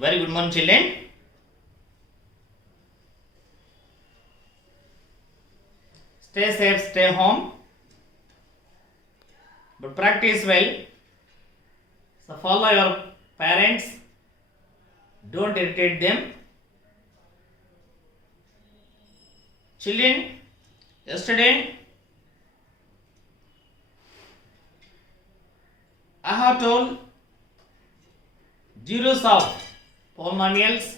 Very good morning, children. Stay safe, stay home, but practice well. So follow your parents. Don't irritate them. Children, yesterday I have told zeros of polynomials.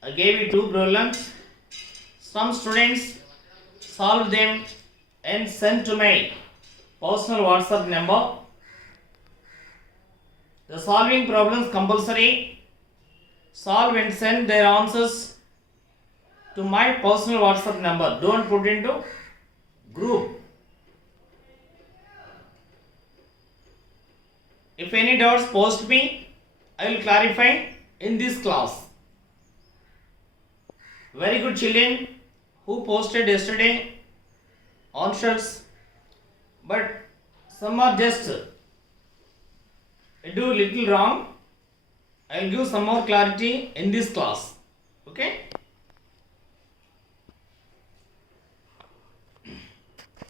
I gave you two problems. Some students solve them and send to my personal WhatsApp number. The solving problems compulsory. Solve and send their answers to my personal WhatsApp number. Don't put into group. If any doubts, post me. I will clarify in this class. Very good children who posted yesterday answers, but some are just do little wrong. I will give some more clarity in this class. Okay?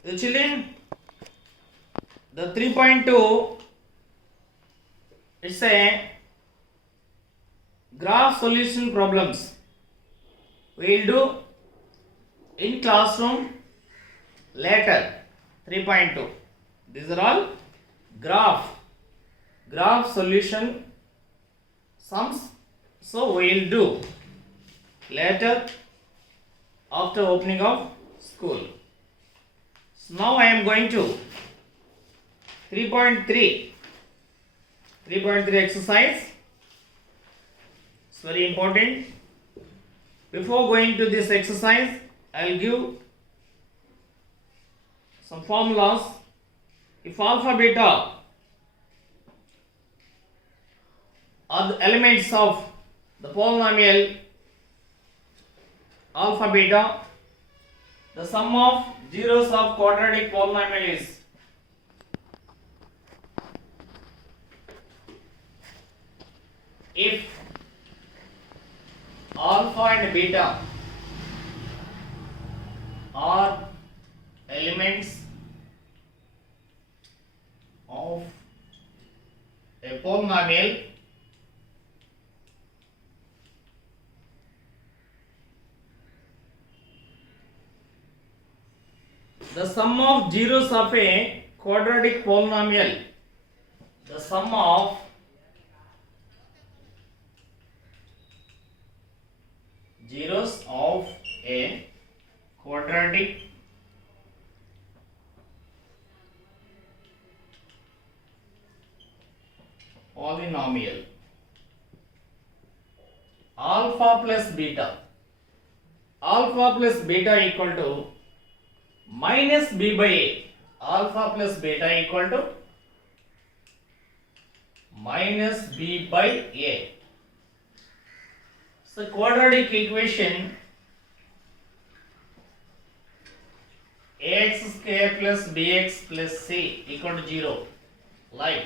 The children, the 3.2, it's a graph solution problems. We will do in classroom later. 3.2. These are all graph solution sums. So we will do later after opening of school. So now I am going to 3.3 exercise. It's very important. Before going to this exercise, I will give some formulas. If alpha beta are the elements of the polynomial alpha beta, the sum of zeros of quadratic polynomial is if alpha and beta are elements of a polynomial, the sum of zeros of a quadratic polynomial, the sum of zeros of a quadratic polynomial alpha plus beta equal to minus b by a. Alpha plus beta equal to minus b by a. So quadratic equation ax square plus bx plus c equal to 0. Like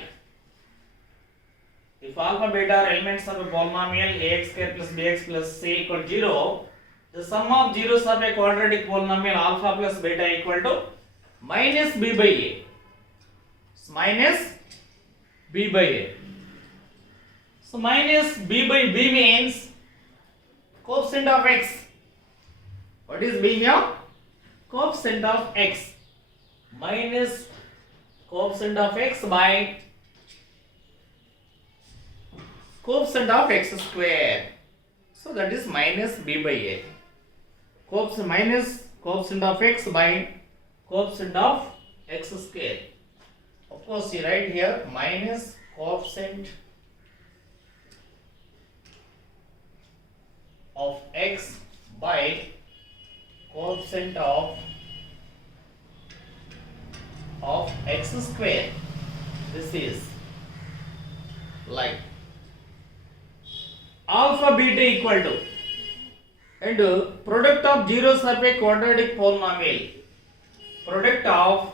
if alpha beta are elements of a polynomial ax square plus bx plus c equal to 0, the sum of zeros of a quadratic polynomial alpha plus beta equal to minus b by a. So minus b by a. So minus b by b means coefficient of x. What is b here? Coefficient of x. Minus coefficient of x by coefficient of x square. So that is minus b by a. Minus coefficient of x by coefficient of x square. Of course, you write here minus coefficient of x by coefficient of x square. This is like alpha beta equal to and product of zeros of a quadratic polynomial. Product of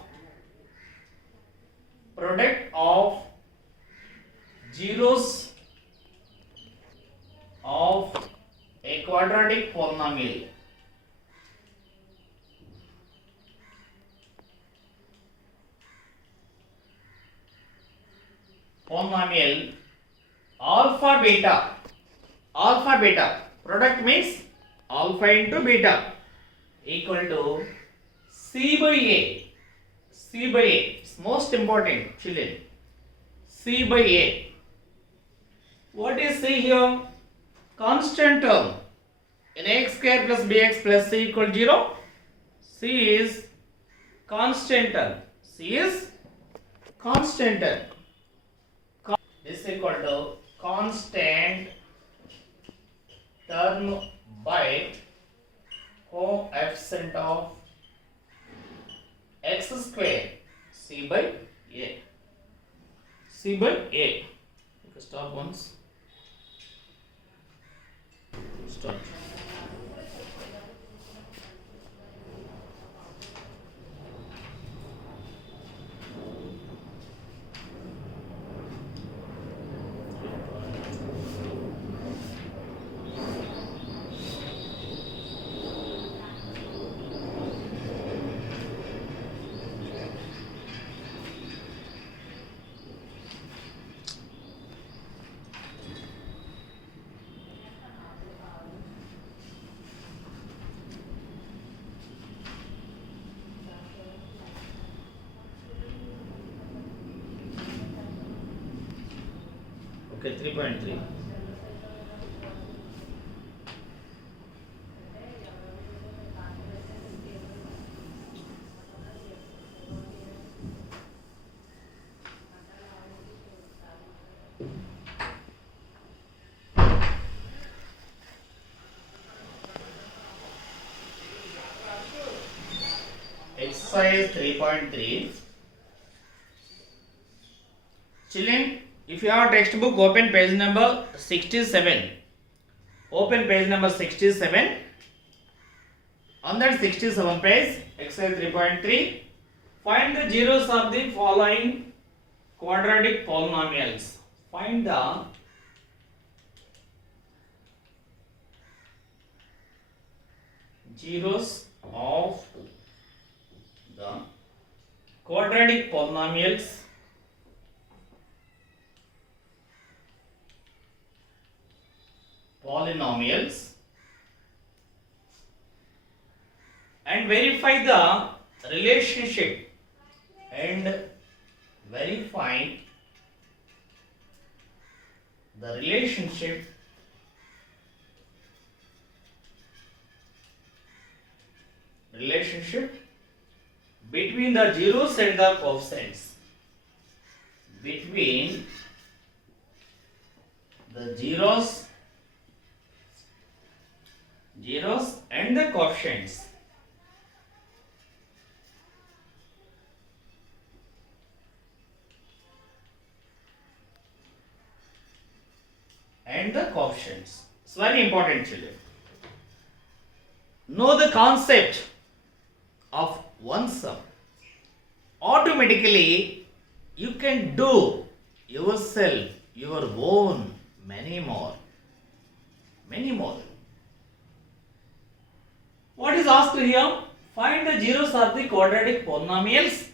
zeros quadratic polynomial. Polynomial alpha beta. Alpha beta. Product means alpha into beta equal to C by A. C by A. It's most important, children. C by A. What is C here? Constant term. In x square plus bx plus c equal to 0. C is constant term. C is constant term. This is equal to constant term by coefficient of x square c by a. C by a. Okay, stop once. Stop. Okay, 3.3. Exercise 3.3. Children, if you have textbook, open page number 67. Open page number 67. On that 67 page, exercise 3.3. Find the zeros of the following quadratic polynomials. Find the zeros of the quadratic polynomials and verify the relationship relationship between the zeros and the coefficients. Between the zeros and the coefficients. It's very important, children. Know the concept of one sum. Automatically, you can do yourself your own many more. What is asked here? Find the zeros of the quadratic polynomials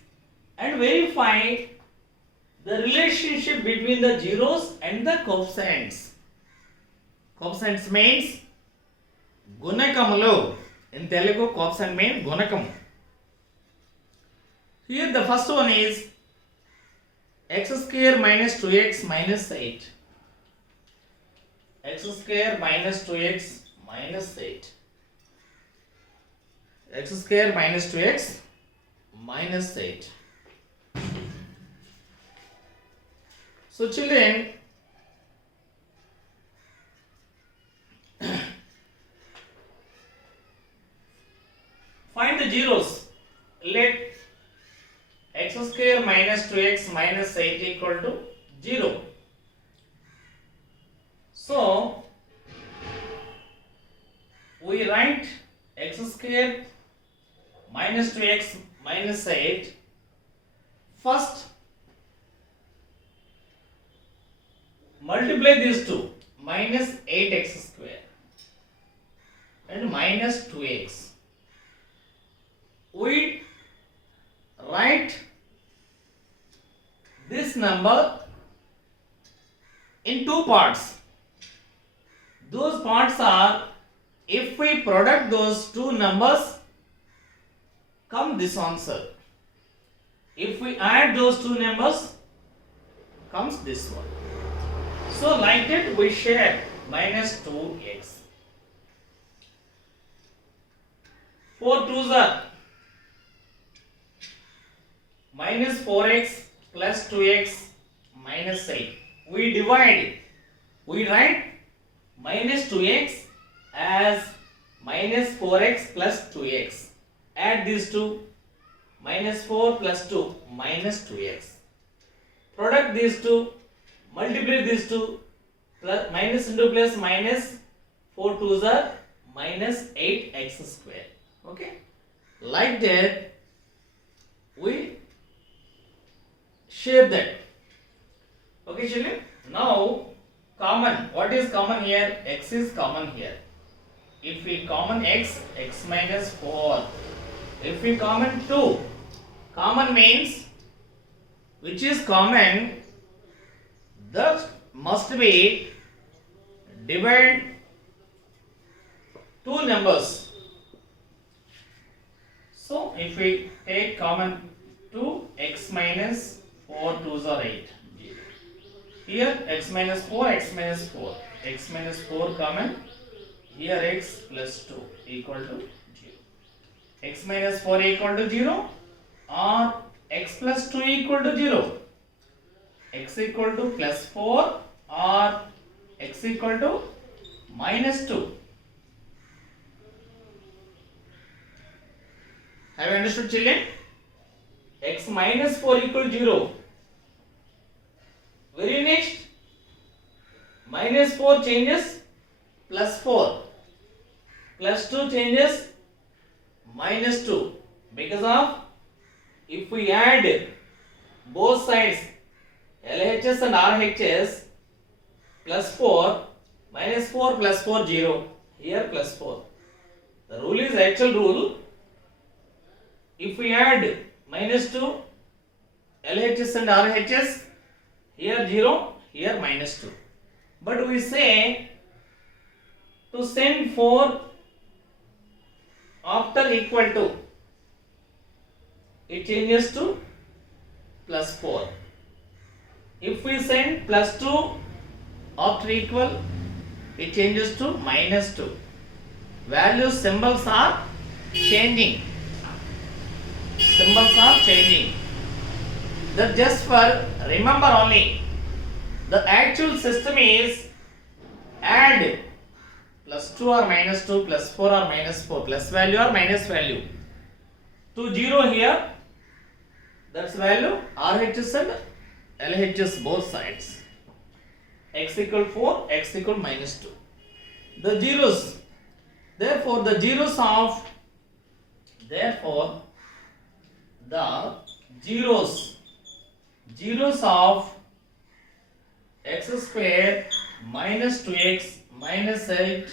and verify the relationship between the zeros and the coefficients. Coefficients means Gunakamulo. In Telugu, coefficient means Gunakam. Here the first one is x square minus 2x minus 8. X square minus 2x minus 8. X square minus 2x minus 8. So children, find the zeros. Let x square minus 2x minus 8 equal to 0. So, we write x square minus 2x minus 8. First, multiply these two. Minus 8x square. and minus 2x. We write this number in two parts. Those parts are, if we product those two numbers, come this answer. If we add those two numbers, comes this one. So like that we share minus 2x. 4 twos are minus 4x plus 2x minus 8. We divide it. We write minus 2x as minus 4x plus 2x. Add these two. Minus 4 plus 2 minus 2x. Product these two. Multiply these two. Plus, minus into plus minus 4 twos are minus 8x square. Okay. Like that we share that. Okay children. Now common. What is common here? X is common here. If we common x, x minus 4. If we common 2, common means which is common, that must be divide two numbers. So if we take common 2, x minus 4 twos are 8. Here x minus 4, x minus 4. X minus 4 common. Here x plus 2 equal to 0. X minus 4 equal to 0 or x plus 2 equal to 0. X equal to plus 4 or x equal to minus 2. Have you understood children? X minus 4 equal to 0. Very next, minus 4 changes plus 4. Plus 2 changes minus 2. Because of, if we add both sides LHS and RHS, plus 4, minus 4 plus 4 0. Here plus 4. The rule is actual rule. If we add minus 2 LHS and RHS, here 0, here minus 2. But we say to send 4 after equal to, it changes to plus 4. If we send plus 2 after equal, it changes to minus 2. Value symbols are changing. Symbols are changing. That just for remember only. The actual system is add plus 2 or minus 2 plus 4 or minus 4 plus value or minus value to 0 here. That's value RHS and LHS both sides. X equal 4, x equal minus 2. The zeros. Therefore, the zeros of of x square minus 2x minus 8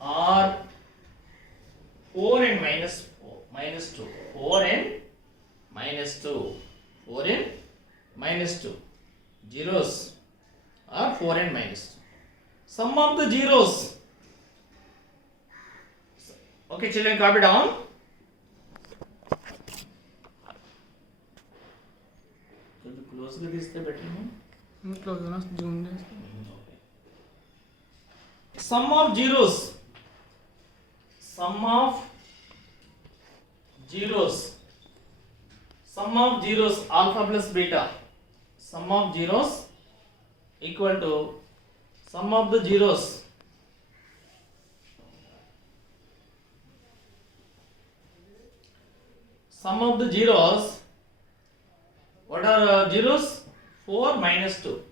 are 4 and minus 4 minus 2. 4 and minus 2. 4 and minus 2. Zeros are 4 and minus 2. Sum of the zeros. Okay, children, copy down. Closely this the better no? Close enough, zoom this. Sum of zeros. Sum of zeros. Sum of zeros alpha plus beta. Sum of zeros equal to sum of the zeros. Sum of the zeros. What are zeros? 4 minus 2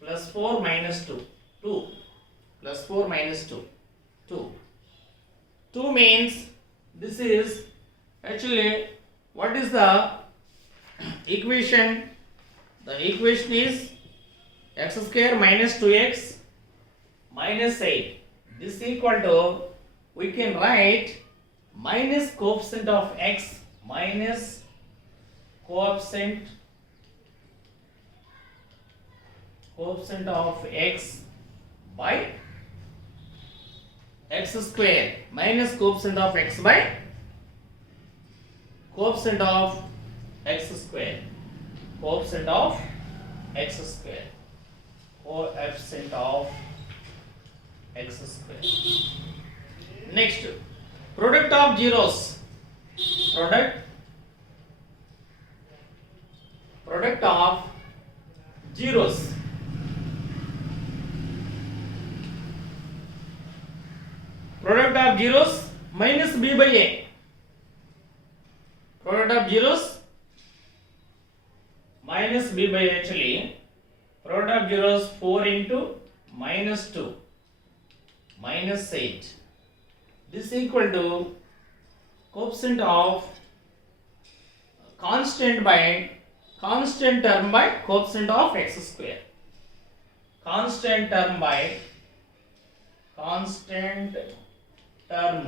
plus 4 minus 2 2 plus 4 minus 2 2 2 means this is actually what is the equation? The equation is x square minus 2x minus 8. This equal to, we can write minus coefficient of x minus coefficient of x by x square minus coefficient of x by coefficient of x square, coefficient of x square, coefficient of x square. Next, product of zeros, product of zeros. Product of zeros minus b by a. Product of zeros minus b by actually. Product of zeros 4 into minus 2 minus 8. This equal to coefficient of constant term by coefficient of x square. Constant term by constant term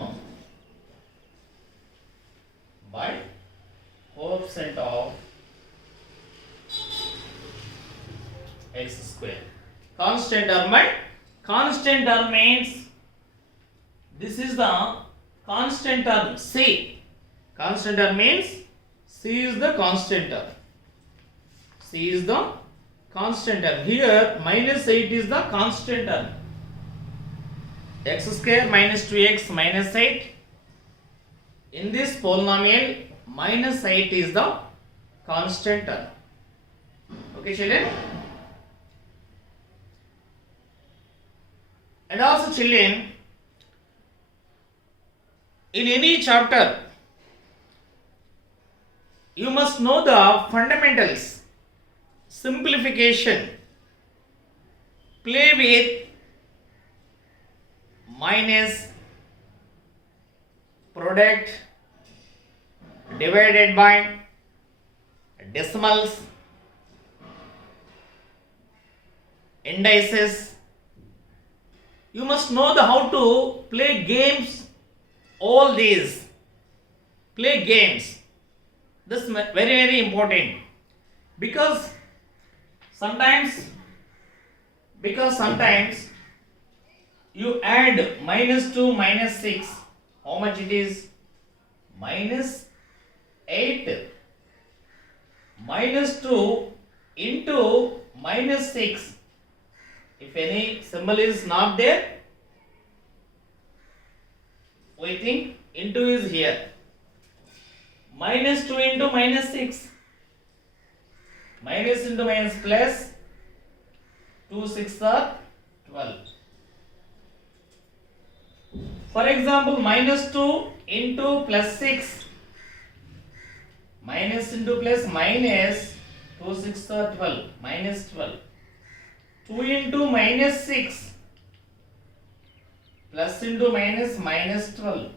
by coefficient of x square. Constant term by constant term means this is the constant term C. Constant term means C is the constant term. C is the constant term. Here minus 8 is the constant term. X square minus 2x minus 8. In this polynomial, minus 8 is the constant term. Okay, children? And also, children, in any chapter, you must know the fundamentals, simplification, play with minus, product, divided by, decimals, indices. You must know the how to play games. All these play games. This is very important because sometimes you add minus 2 minus 6. How much it is? Minus 8. Minus 2 into minus 6. If any symbol is not there, we think into is here. Minus 2 into minus 6. Minus into minus plus. 2 6 are 12. For example, minus 2 into plus 6. Minus into plus minus. 2 6 are 12. Minus 12. 2 into minus 6. Plus into minus minus 12.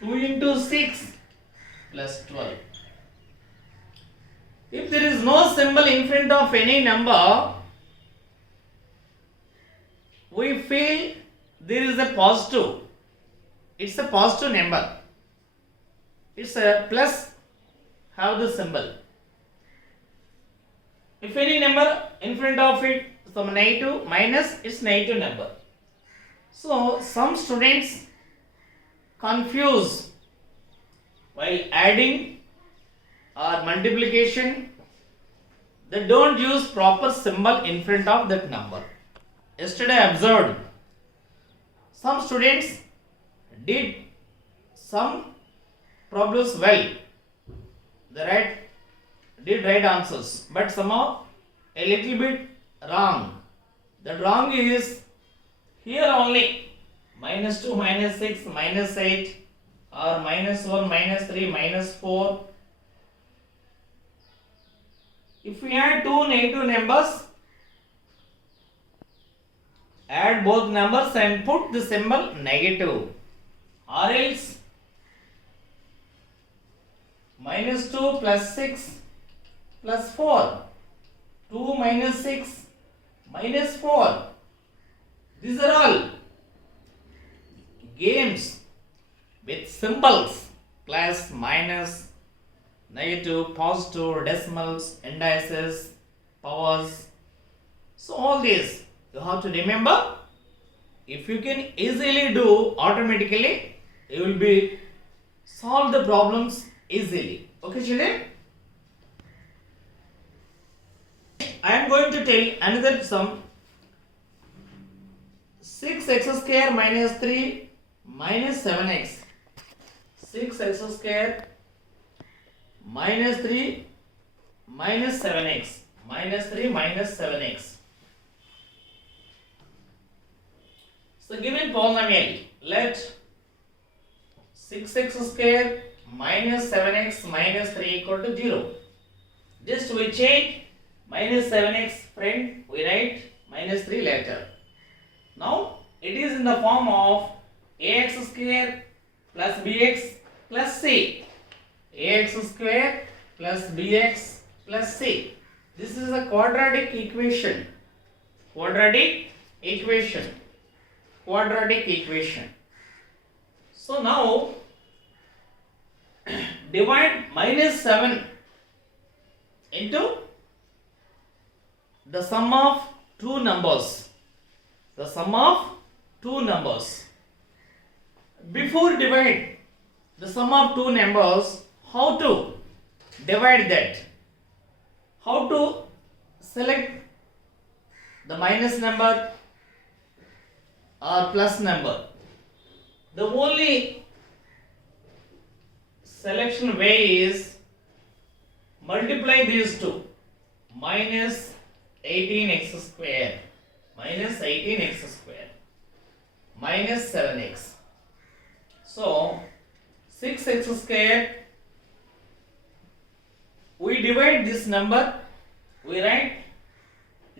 2 into 6 plus 12. If there is no symbol in front of any number, we feel there is a positive. It's a positive number. It's a plus, have the symbol. If any number in front of it, some negative, minus, it's negative number. So, some students confuse while adding or multiplication. They don't use proper symbol in front of that number. Yesterday I observed some students did some problems well. They did right answers, but somehow a little bit wrong. The wrong is here only minus 2, minus 6, minus 8 or minus 1, minus 3, minus 4. If we add two negative numbers, add both numbers and put the symbol negative, or else minus 2 plus 6 plus 4, 2 minus 6 minus 4. These are all games with symbols plus, minus, negative, positive, decimals, indices, powers. So all these you have to remember. If you can easily do automatically, you will be solve the problems easily. Okay, children? I am going to tell another sum. 6x square minus 3 minus 7x. 6x square minus 3 minus 7x. Minus 3 minus 7x. So given polynomial, let 6x square minus 7x minus 3 equal to 0. Just we change minus 7x, friend, we write minus 3 later. Now it is in the form of ax square plus bx plus c. Ax square plus bx plus c. This is a quadratic equation. Quadratic equation. Quadratic equation. So now divide minus 7 into the sum of two numbers. The sum of two numbers. Before divide the sum of two numbers, how to divide that? How to select the minus number or plus number? The only selection way is multiply these two. Minus 18x square. Minus 18x square. Minus 7x. So 6x square. We divide this number. We write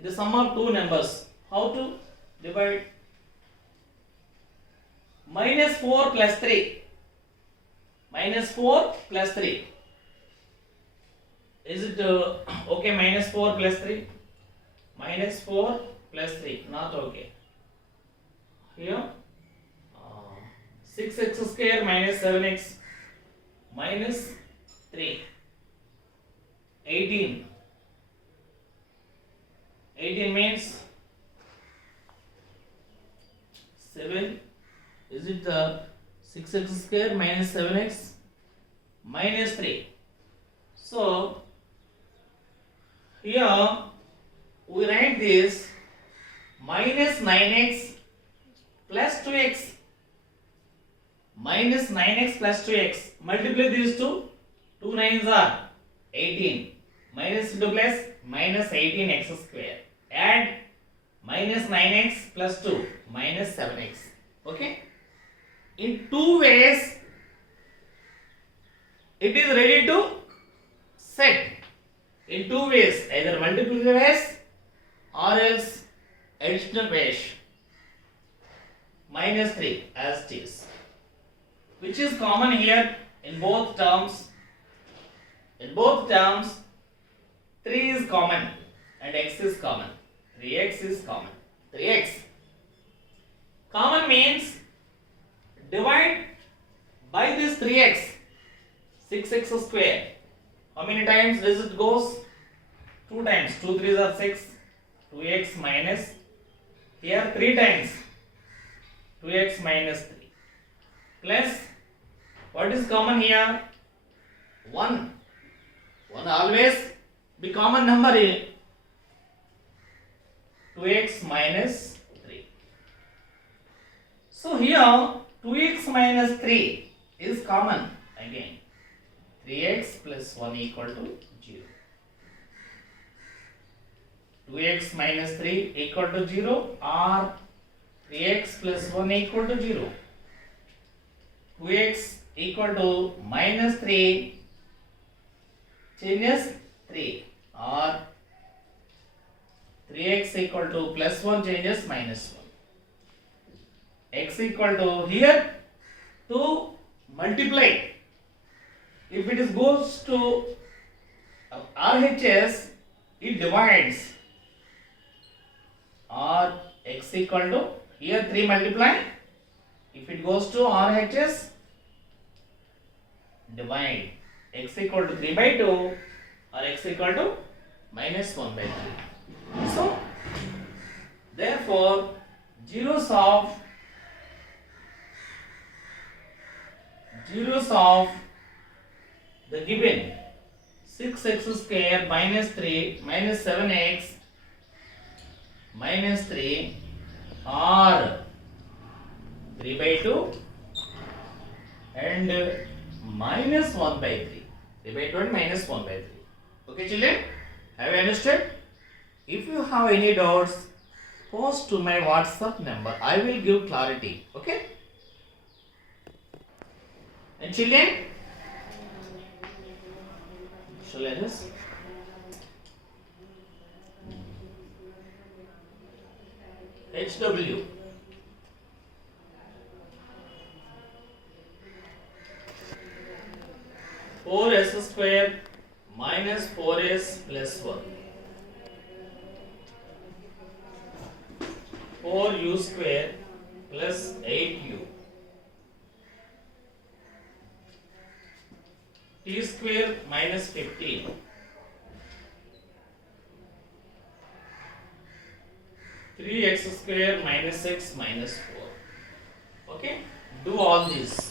the sum of two numbers. How to divide? Minus 4 plus 3. Minus 4 plus 3. Is it okay? Minus 4 plus 3. Minus 4 plus 3. Not okay. Here 6x square minus 7x minus 3. 18. 18 means 7. Is it 6x square minus 7x minus 3? So here we write this minus 9x plus 2x. Minus 9x plus 2x. Multiply these two. 2 9s are 18. Minus 2 plus minus 18x square. Add minus 9x plus 2 minus 7x. Okay. In two ways it is ready to set. In two ways, either multiple ways or else additional ways. Minus 3 as it is. Which is common here in both terms. In both terms 3 is common and x is common. 3x is common. 3x. Common means divide by this 3x. 6x square. How many times does it goes? 2 times. 2 3s are 6. 2x minus. Here 3 times. 2x minus 3. Plus, what is common here? 1. 1 always be common number here. 2x minus 3. So here 2x minus 3 is common again. 3x plus 1 equal to 0. 2x minus 3 equal to 0 or 3x plus 1 equal to 0. 2x equal to minus 3 changes 3 or 3x equal to plus 1 changes minus 1. X equal to here to multiply. If it is goes to RHS, it divides. Or x equal to Here 3 multiply. If it goes to RHS, divide. X equal to 3 by 2 or x equal to minus 1 by 3. So, therefore, zeros of the given 6x square minus 3 minus 7x minus 3 are 3 by 2 and minus 1 by 3. 3 by 2 and minus 1 by 3. Okay, children? Have you understood? If you have any doubts, post to my WhatsApp number. I will give clarity. Okay? And children, shall I just? HW 4s square minus 4s plus 1 4u square plus 8u t square minus 15 3x square minus 6 minus 4. Okay, do all this.